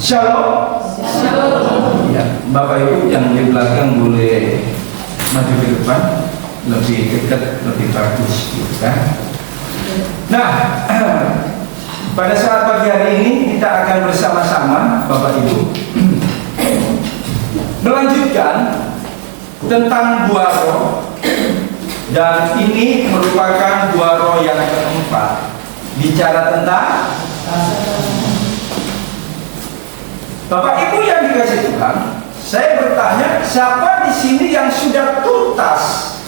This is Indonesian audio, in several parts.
Shalom. Shalom. Ya, Bapak Ibu yang di belakang boleh maju ke depan, lebih dekat, lebih bagus, gitu kan? Nah, pada saat pagi hari ini kita akan bersama-sama, Bapak Ibu, melanjutkan tentang buah roh, dan ini merupakan buah roh yang keempat. Bicara tentang Bapak Ibu yang dikasih Tuhan, saya bertanya, siapa di sini yang sudah tuntas?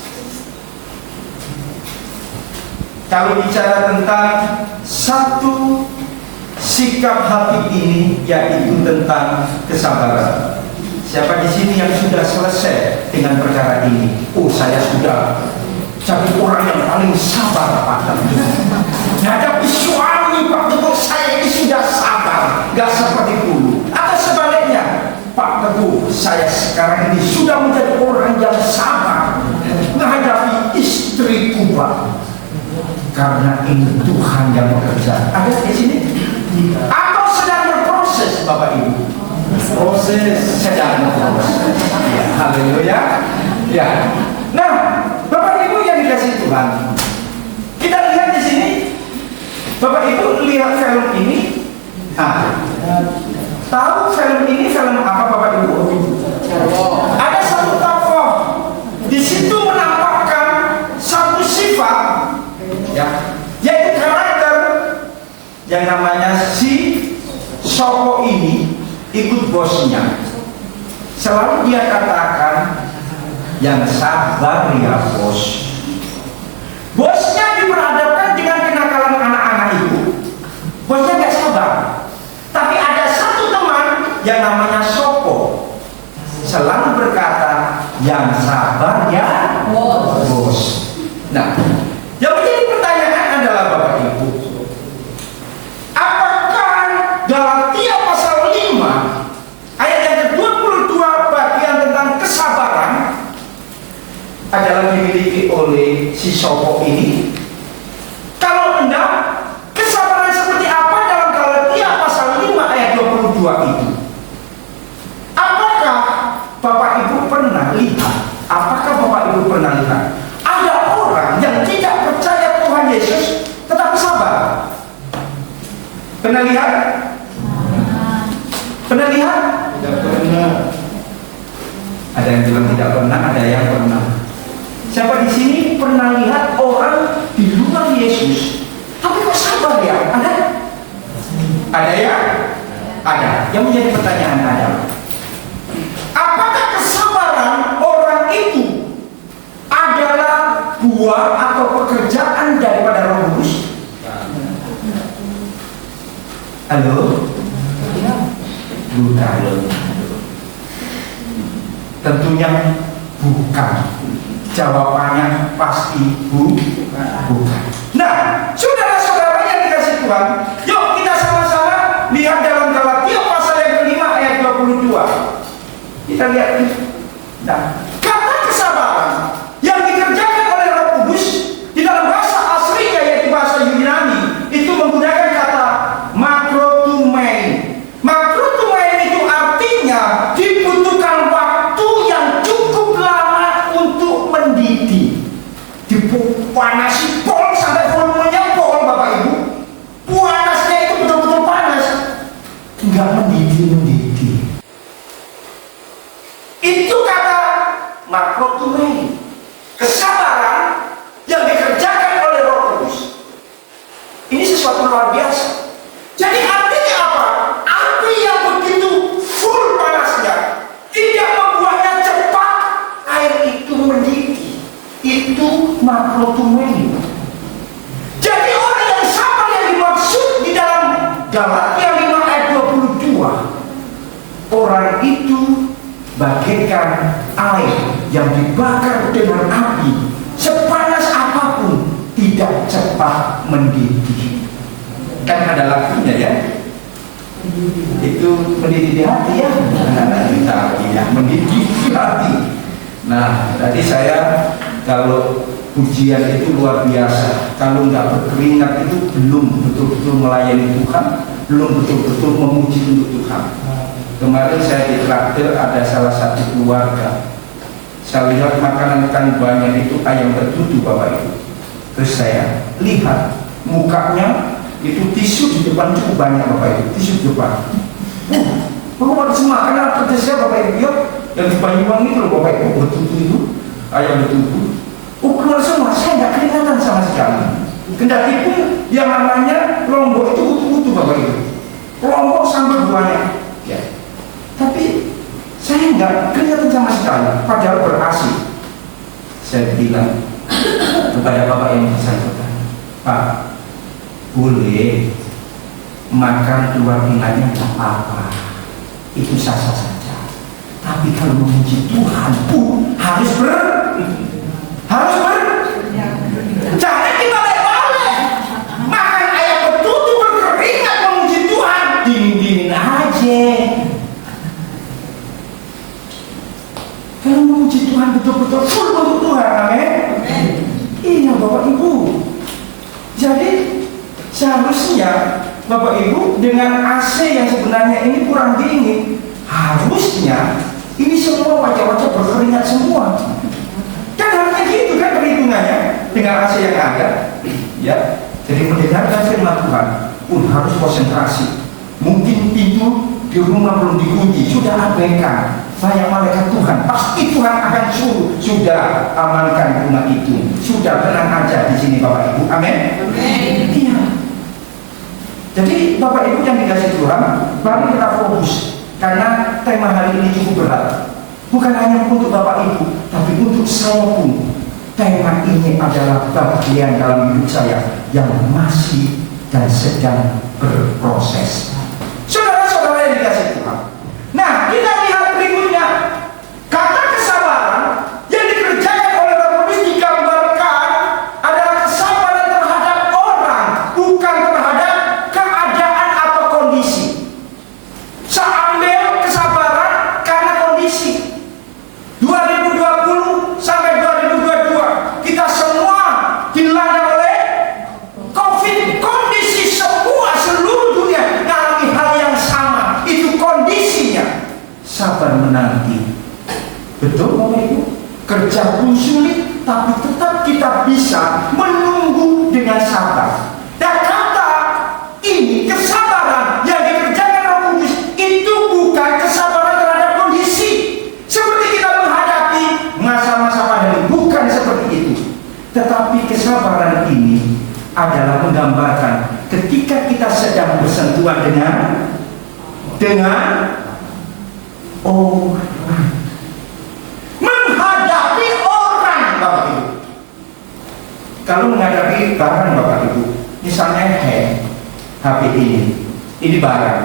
Kalau bicara tentang satu sikap hati ini, yaitu tentang kesabaran. Siapa di sini yang sudah selesai dengan perkara ini? Oh, saya sudah jadi orang yang paling sabar, Pak Teguh. Menghadapi suami, Pak Teguh, saya ini sudah sabar, gak seperti dulu. Atau sebaliknya, Pak Teguh, saya sekarang ini sudah menjadi orang yang sabar menghadapi istriku, Pak. Karena ini Tuhan yang bekerja. Ada di sini? Atau sedang berproses, Bapak Ibu? Proses sedang berproses. Ya, haleluya. Ya. Nah, Bapak Ibu yang dikasih Tuhan, kita lihat di sini. Bapak Ibu lihat film ini. Tahu film ini film apa, Bapak Ibu? Ada satu tokoh di situ menampakkan satu sifat, ya, yaitu karakter yang namanya si Soko ini ikut bosnya. Selalu dia katakan, yang sabar ya bos. Bosnya diperhadapkan dengan kenakalan anak-anak itu. Bosnya gak sabar. Tapi ada satu teman yang namanya Soko, selalu berkata, yang sabar ya bos. Nah, yang menjadi pertanyaan adalah Bapak Ibu, apakah Galatia pasal 5 ayat yang ke-22 bagian tentang kesabaran adalah dimiliki oleh si Soko ini? Kalau enggak, kesabaran seperti apa dalam Galatia pasal 5 ayat 22 itu? Apakah Bapak Ibu pernah lihat? Apakah Bapak Ibu pernah lihat ada orang yang tidak percaya Tuhan Yesus tetapi sabar? Pernah lihat? Pernah lihat? Tidak pernah. Ada yang bilang tidak pernah, ada yang pernah. Siapa di sini pernah lihat orang di luar Yesus tapi kok sabar ya? Ada? Ada ya? Ada. Yang menjadi pertanyaan adalah, apakah kesabaran orang itu adalah buah atau pekerjaan daripada Roh Kudus? Halo? Bukan. Tentunya bukan. Jawabannya pasti bukan. Nah, saudara-saudara yang dikasih Tuhan, yuk kita sama-sama lihat dalam Galatia pasal yang ke-5 ayat 22. Kita lihat ini. Nah, kata kesabaran yang dikerjakan oleh Roh Kudus di dalam bahasa aslinya, yaitu bahasa Yunani, itu menggunakan kata makrotumein. Makrotumein itu artinya dibutuhkan waktu yang cukup lama untuk mendidih. Dipanasi pol sampai volumenya pol, Bapak Ibu. Panasnya itu betul-betul panas, nggak mendidih. Itu kata makrotumein. Kesabaran yang dikerjakan oleh Roh Kudus. Ini sesuatu luar biasa. Jadi artinya apa? Api yang begitu full panasnya tidak membuatnya cepat air itu mendidih. Itu makrotumein. Jadi orang yang sabar yang dimaksud di dalam Galatia 5 ayat 22, orang itu bagaikan air yang dibakar dengan api, sepanas apapun tidak cepat mendidih. Kan ada lagunya ya, itu mendidih di hati ya. Kita mendidih di hati. Nah, tadi saya, kalau pujian itu luar biasa, kalau nggak berkeringat itu belum betul-betul melayani Tuhan, belum betul-betul memuji untuk Tuhan. Kemarin saya di traktir ada salah satu keluarga. Saya lihat makanan ikan banyak itu ayam bertutu Bapak Ibu. Terus saya lihat mukanya itu tisu di depan cukup banyak Bapak Ibu, tisu di depan. Keluar semua karena pedasnya Bapak Ibu ya, yang di Banyuwangi itu loh Bapak Ibu bertutu itu, ayam bertutu. Keluar semua, saya nggak kelihatan sama sekali. Kendati pun yang namanya lombok itu utuh-utuh Bapak Ibu. Lombok sambal banyak, ya. Tapi saya nggak kelihatan sama sekali, padahal berhasil. Saya bilang kepada Bapak yang bersangkutan, Pak, boleh makan keluar ingatnya tak apa-apa, itu sah-sah saja. Tapi kalau memuji Tuhan pun harus jangan dibalik-balik. Makan ayam betutu berkeringat memuji Tuhan, dingin-dingin aja. Kalau memuji Tuhan betul-betul full untuk Tuhan, amin. Iya Bapak Ibu. Jadi seharusnya Bapak Ibu dengan AC yang sebenarnya ini kurang dingin, harusnya ini semua wajah-wajah berkeringat semua. Kan harusnya gitu kan perhitungannya dengan AC yang ada, ya. Jadi mendengarkan firman Tuhan pun harus konsentrasi. Mungkin pintu di rumah belum dikunci, sudah abaikan. Banyak malaikat Tuhan, pasti Tuhan akan sudah amankan rumah itu. Sudah tenang aja di sini Bapak Ibu, amin. Iya. Jadi Bapak Ibu yang dikasih Tuhan, mari kita fokus karena tema hari ini cukup berat. Bukan hanya untuk Bapak Ibu, tapi untuk saya pun. Tema ini adalah bagian dalam hidup saya yang masih dan sedang berproses. Saudara-saudara yang dikasih Tuhan. Nah, kita lihat berikutnya. Kata kesabaran yang dikerjakan oleh Roh Kudus digambarkan adalah kesabaran terhadap orang, bukan terhadap keadaan atau kondisi. Saya ambil kesabaran karena kondisi. 2020 sampai 2022 kita semua dilanda oleh COVID. Kondisi semua seluruh dunia mengalami hal yang sama. Itu kondisinya. Sabar menanti. Betul Bapak Ibu? Kerja pun sulit, tapi tetap kita bisa menunggu dengan sabar. Dan kata ini kesabaran yang dikerjakan Roh Kudus itu bukan kesabaran terhadap kondisi seperti kita menghadapi masa-masa pandemi, bukan seperti itu. Tetapi kesabaran ini adalah menggambarkan ketika kita sedang bersentuhan dengan orang, menghadapi orang Bapak Ibu. Kalau menghadapi barang Bapak Ibu, misalnya HP ini barang,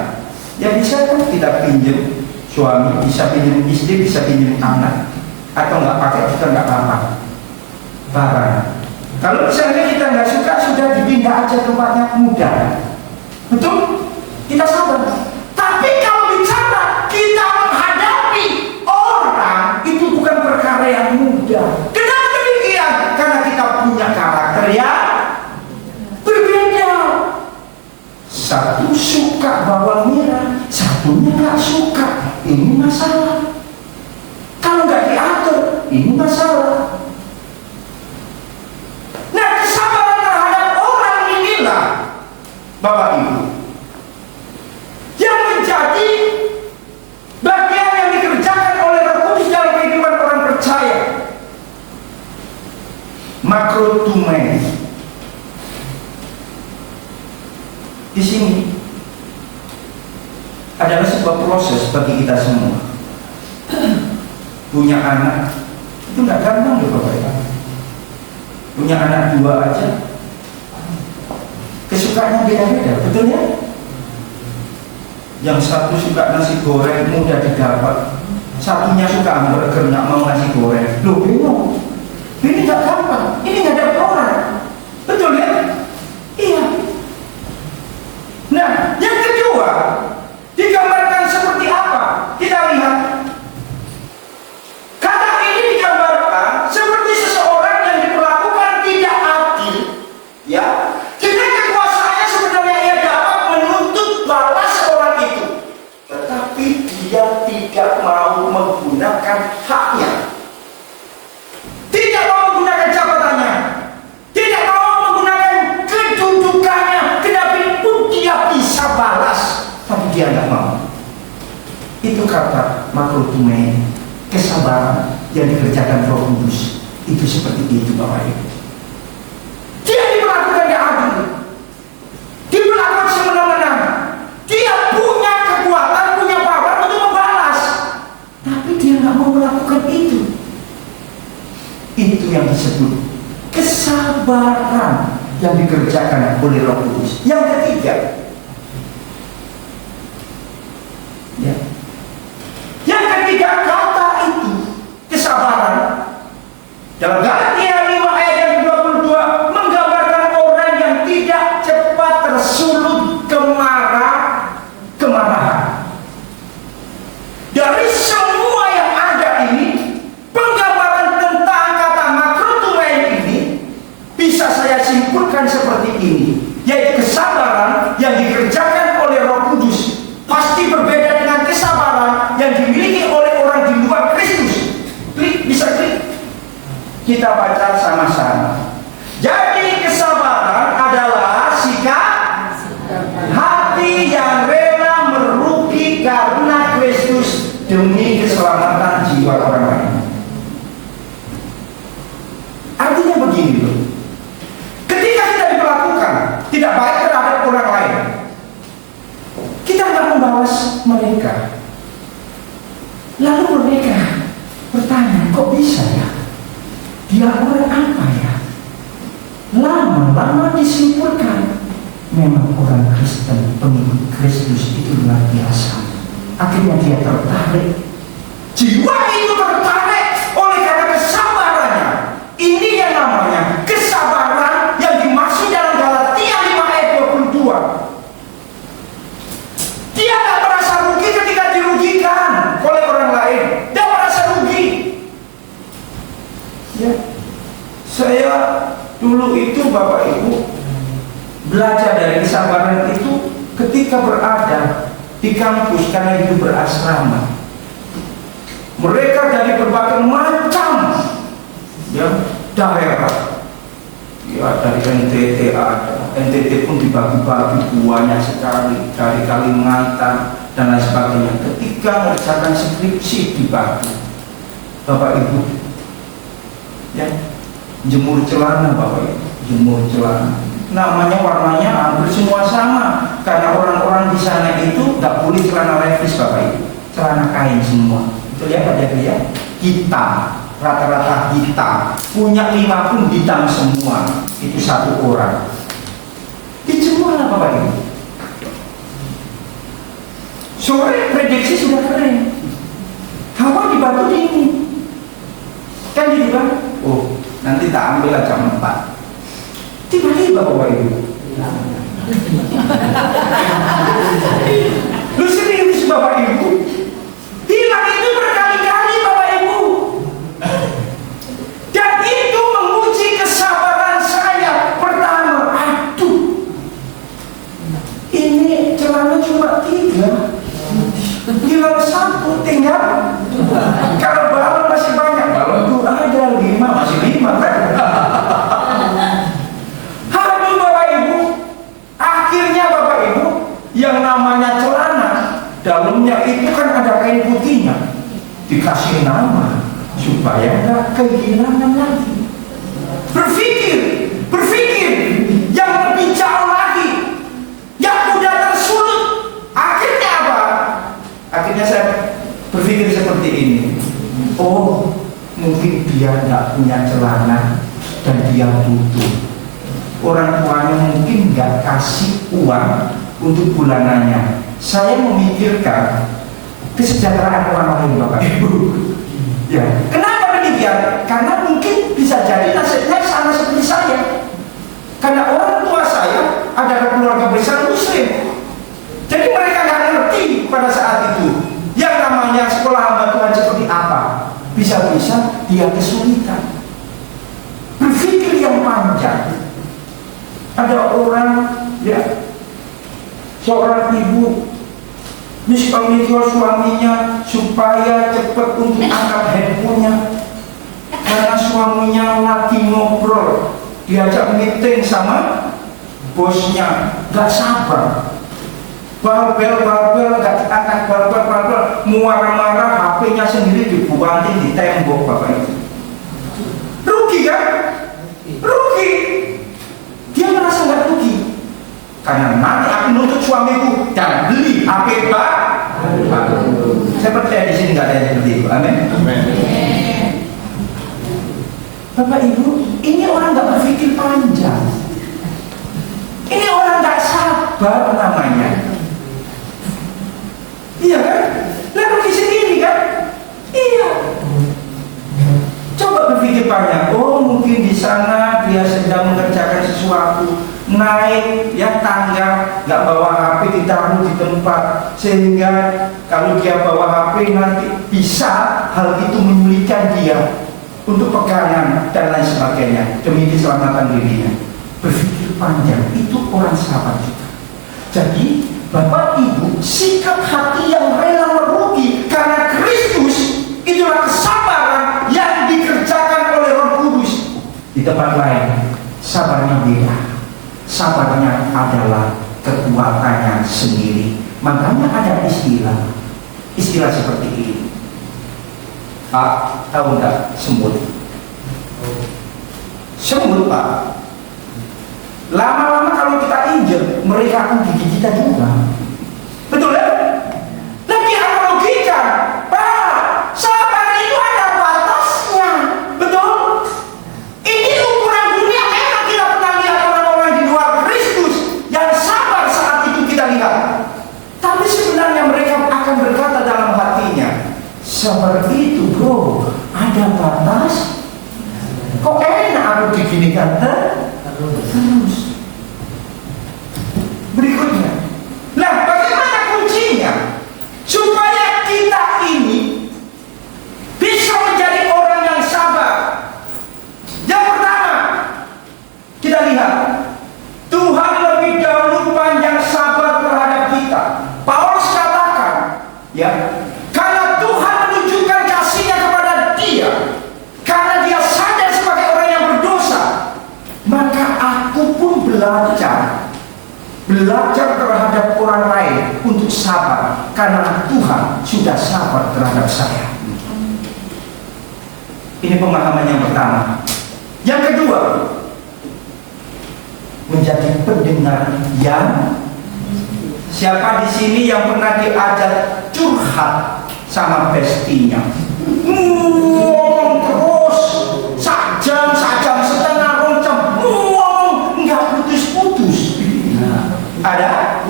ya bisa kan kita pinjam, suami bisa pinjam istri, bisa pinjam anak, atau nggak pakai juga nggak apa-apa. Barang. Kalau misalnya kita nggak suka, sudah dipindah aja tempatnya, mudah. Betul? Kita sabar. Tapi kalau bicara kita menghadapi orang, itu bukan perkara yang mudah. Kenapa demikian? Karena kita punya karakter yang berbeda. Satu suka bawang merah, satunya nggak suka. Ini masalah. Kalau nggak diatur, ini masalah. Nah, kesabaran terhadap orang inilah Bapak Ibu yang menjadi bagian yang dikerjakan oleh Roh Kudus dalam kehidupan orang percaya. Makrotumen. Di sini adalah sebuah proses bagi kita semua. Punya anak itu nggak gampang loh Bapak Ibu. Punya anak 2 aja, kesukaannya beda-beda, betul ya? Yang satu suka nasi goreng mudah didapat, satunya suka hamburger nggak mau nasi goreng. Loh bingung. Ini nggak gampang. Ini nggak ada orang, betul ya? Iya. Nah, yang kedua digambarkan seperti apa? Kita lihat. Kata ini digambarkan seperti seseorang yang diperlakukan tidak adil, ya. Jadi kekuasaannya sebenarnya ia dapat menuntut Itu kata makrotumai, kesabaran yang dikerjakan Roh Kudus. Itu seperti itu Bapak Ibu. Dia diperlakukan yang adil, diperlakukan semena-mena. Dia punya kekuatan, punya power untuk membalas, tapi dia nggak mau melakukan itu. Itu yang disebut kesabaran yang dikerjakan oleh Roh Kudus. Yang ketiga, ya. Yang ketiga, kata itu kesabaran dalam Galatia 5 ayat yang 22 menggambarkan orang yang tidak cepat tersulut kemarahan. Dari semua yang ada ini, penggambaran tentang kata makrotumai ini bisa saya simpulkan seperti ini, yaitu kesabaran yang dikerjakan oleh Roh Kudus pasti berbeda dengan kesabaran yang dimiliki oleh orang di luar Kristus. Bisa klik. Kita baca sama-sama. Jadi kesabaran adalah sikap hati yang rela merugi karena Kristus demi keselamatan jiwa orang lain. Artinya begini loh. Ketika kita diperlakukan tidak baik terhadap orang lain, kita nggak membalas mereka. Lalu mereka bertanya, kok bisa ya? Dia orang apa ya? Lama-lama disimpulkan, memang orang Kristen, pengikut Kristus itu luar biasa. Akhirnya dia tertarik. Jiwa itu tertarik oleh karena kesabarannya. Ini yang namanya kesabaran yang dimaksud dalam Galatia 5 ayat 22. Dia tidak merasa rugi ketika dirugikan oleh orang lain. Dia merasa rugi. Ya, saya dulu itu Bapak Ibu belajar dari kesabaran itu ketika berada di kampus karena itu berasrama. Mereka dari berbagai macam ya daerah. Ya dari NTT ada, NTT pun dibagi-bagi banyak sekali, dari Kalimantan dan lain sebagainya. Ketika mengerjakan skripsi dibagi, Bapak Ibu, ya jemur celana Bapak Ibu, jemur celana. Namanya warnanya hampir semua sama, karena orang-orang di sana itu nggak boleh celana levis Bapak Ibu, celana kain semua. Itu ya Pak Jaki ya, hitam. Rata-rata hitam, punya 5 pun hitam semua. Itu satu orang. Dijemur lah Bapak Ibu. Sore prediksi sudah kering, hawa di batu dingin. Kan gitu kan? Oh, nanti tak ambil jam 4. Tiba-tiba Bapak Ibu, lu serius Bapak Ibu? Hilang itu berkali-kali Bapak Ibu. Dan itu menguji kesabaran saya. Pertama, aduh, ini celana cuma 3, hilang 1, tinggal. Kalau balon masih banyak, balon itu ada 5, masih 5 kan? Aduh Bapak Ibu, akhirnya Bapak Ibu, yang namanya celana dalamnya itu kan ada kain putihnya, dikasih nama supaya nggak kehilangan lagi. Berpikir yang lebih jauh lagi, yang mudah tersulut. Akhirnya apa? Akhirnya saya berpikir seperti ini. Oh, mungkin dia nggak punya celana dan dia butuh. Orang tuanya mungkin nggak kasih uang untuk bulanannya. Saya memikirkan kesejahteraan orang lain Bapak Ibu. Ya, kenapa demikian? Karena mungkin bisa jadi nasibnya sama seperti saya. Karena orang tua saya adalah keluarga besar Muslim. Jadi mereka nggak ngerti pada saat itu yang namanya sekolah hamba Tuhan seperti apa. Bisa-bisa dia kesulitan. Berpikir yang panjang. Ada orang, ya, seorang ibu miskomunikasi suaminya supaya cepat untuk angkat handphonenya, karena suaminya lagi ngobrol, diajak meeting sama bosnya, gak sabar. barbel, nggak diangkat, barbel, marah-marah, HP-nya sendiri dibuantin di tembok Bapak Ibu. Rugi kan? Rugi. Dia merasa nggak rugi. Karena nanti aku nuntut suamiku dan beli HP baru. Saya percaya di sini nggak ada yang seperti itu. Amin. Bapak Ibu, ini orang nggak berpikir panjang. Ini orang nggak sabar namanya. Iya kan? Lah rugi sendiri kan? Iya. Coba berpikir panjang. Oh, mungkin di sana dia sedang mengerjakan sesuatu, naik ya tangga, nggak bawa HP, ditaruh di tempat, sehingga kalau dia bawa HP nanti bisa hal itu menyulitkan dia untuk pegangan dan lain sebagainya demi keselamatan dirinya. Berpikir panjang itu orang sahabat kita. Jadi Bapak Ibu, sikap hati yang rela merugi karena Kristus itulah kesabaran yang dikerjakan oleh Roh Kudus. Di tempat lain sabarnya beda. Sabarnya adalah kekuatannya sendiri. Makanya ada istilah seperti ini. Pak, tahu nggak semut? Semut Pak, lama-lama kalau kita injek, mereka akan gigit kita juga. Betul ya? Lagi analogikan, Pak, sabar itu ada batasnya. Betul? Ini ukuran dunia. Memang kita pernah lihat orang-orang di luar Kristus yang sabar saat itu kita lihat. Tapi sebenarnya mereka akan berkata dalam hatinya, sabar itu bro, ada batas. Kok enak aku diginikan terus. Berikutnya, nah bagaimana kuncinya supaya kita ini bisa menjadi orang yang sabar? Yang pertama, kita lihat Tuhan lebih dahulu panjang sabar terhadap kita. Paulus katakan, ya, karena Tuhan menunjukkan kasih-Nya kepada dia, karena dia sadar sebagai orang yang berdosa, maka aku pun belajar terhadap orang lain untuk sabar, karena Tuhan sudah sabar terhadap saya. Ini pemahaman yang pertama. Yang kedua, menjadi pendengar yang, siapa di sini yang pernah diajak curhat sama bestinya? Ngomong terus, sajam setengah roncam, ngomong nggak putus-putus. Ada?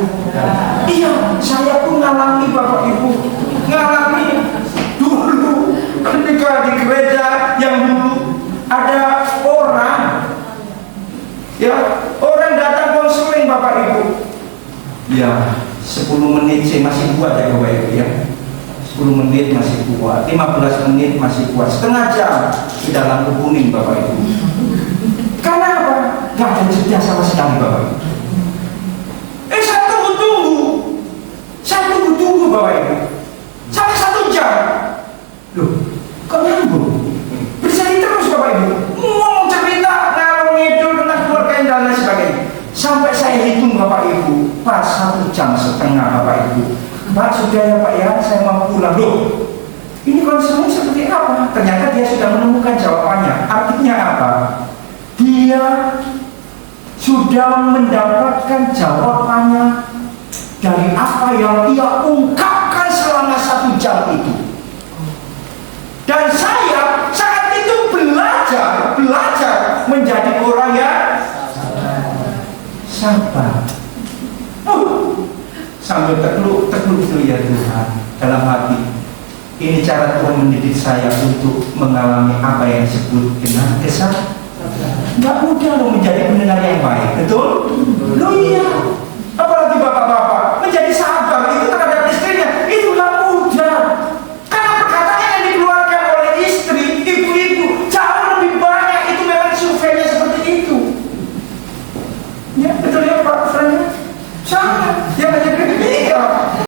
Iya, saya pun ngalami Bapak Ibu, ngalami dulu ketika di gereja yang dulu ada orang, ya, orang datang konseling Bapak Ibu. Ya, 10 menit saya masih kuat ya Bapak Ibu ya. 10 menit masih kuat, 15 menit masih kuat, setengah jam di dalam kuning Bapak Ibu. Karena apa? Gak ada jeda sama sekali Bapak Ibu. Saya tunggu Bapak Ibu sampai 1 jam. Loh, kok nyambung? Berjadi terus Bapak Ibu, ngomong cerita, ngalor ngidul tentang keluarga dan lain sebagainya. Sampai saya hitung Bapak Ibu, pas 1 jam setengah Bapak Ibu. Pak, sudah ya Pak ya, saya mau pulang. Loh, ini konselnya seperti apa? Ternyata dia sudah menemukan jawabannya. Artinya apa? Dia sudah mendapatkan jawabannya dari apa yang dia ungkapkan selama 1 jam itu. Dan saya saat itu belajar menjadi orang yang sabar. Sambil tekluk itu ya Tuhan dalam hati. Ini cara Tuhan mendidik saya untuk mengalami apa yang disebut dengan kesabaran. Gak mudah loh menjadi pendengar yang baik, betul? Loh iya. Apalagi bapak-bapak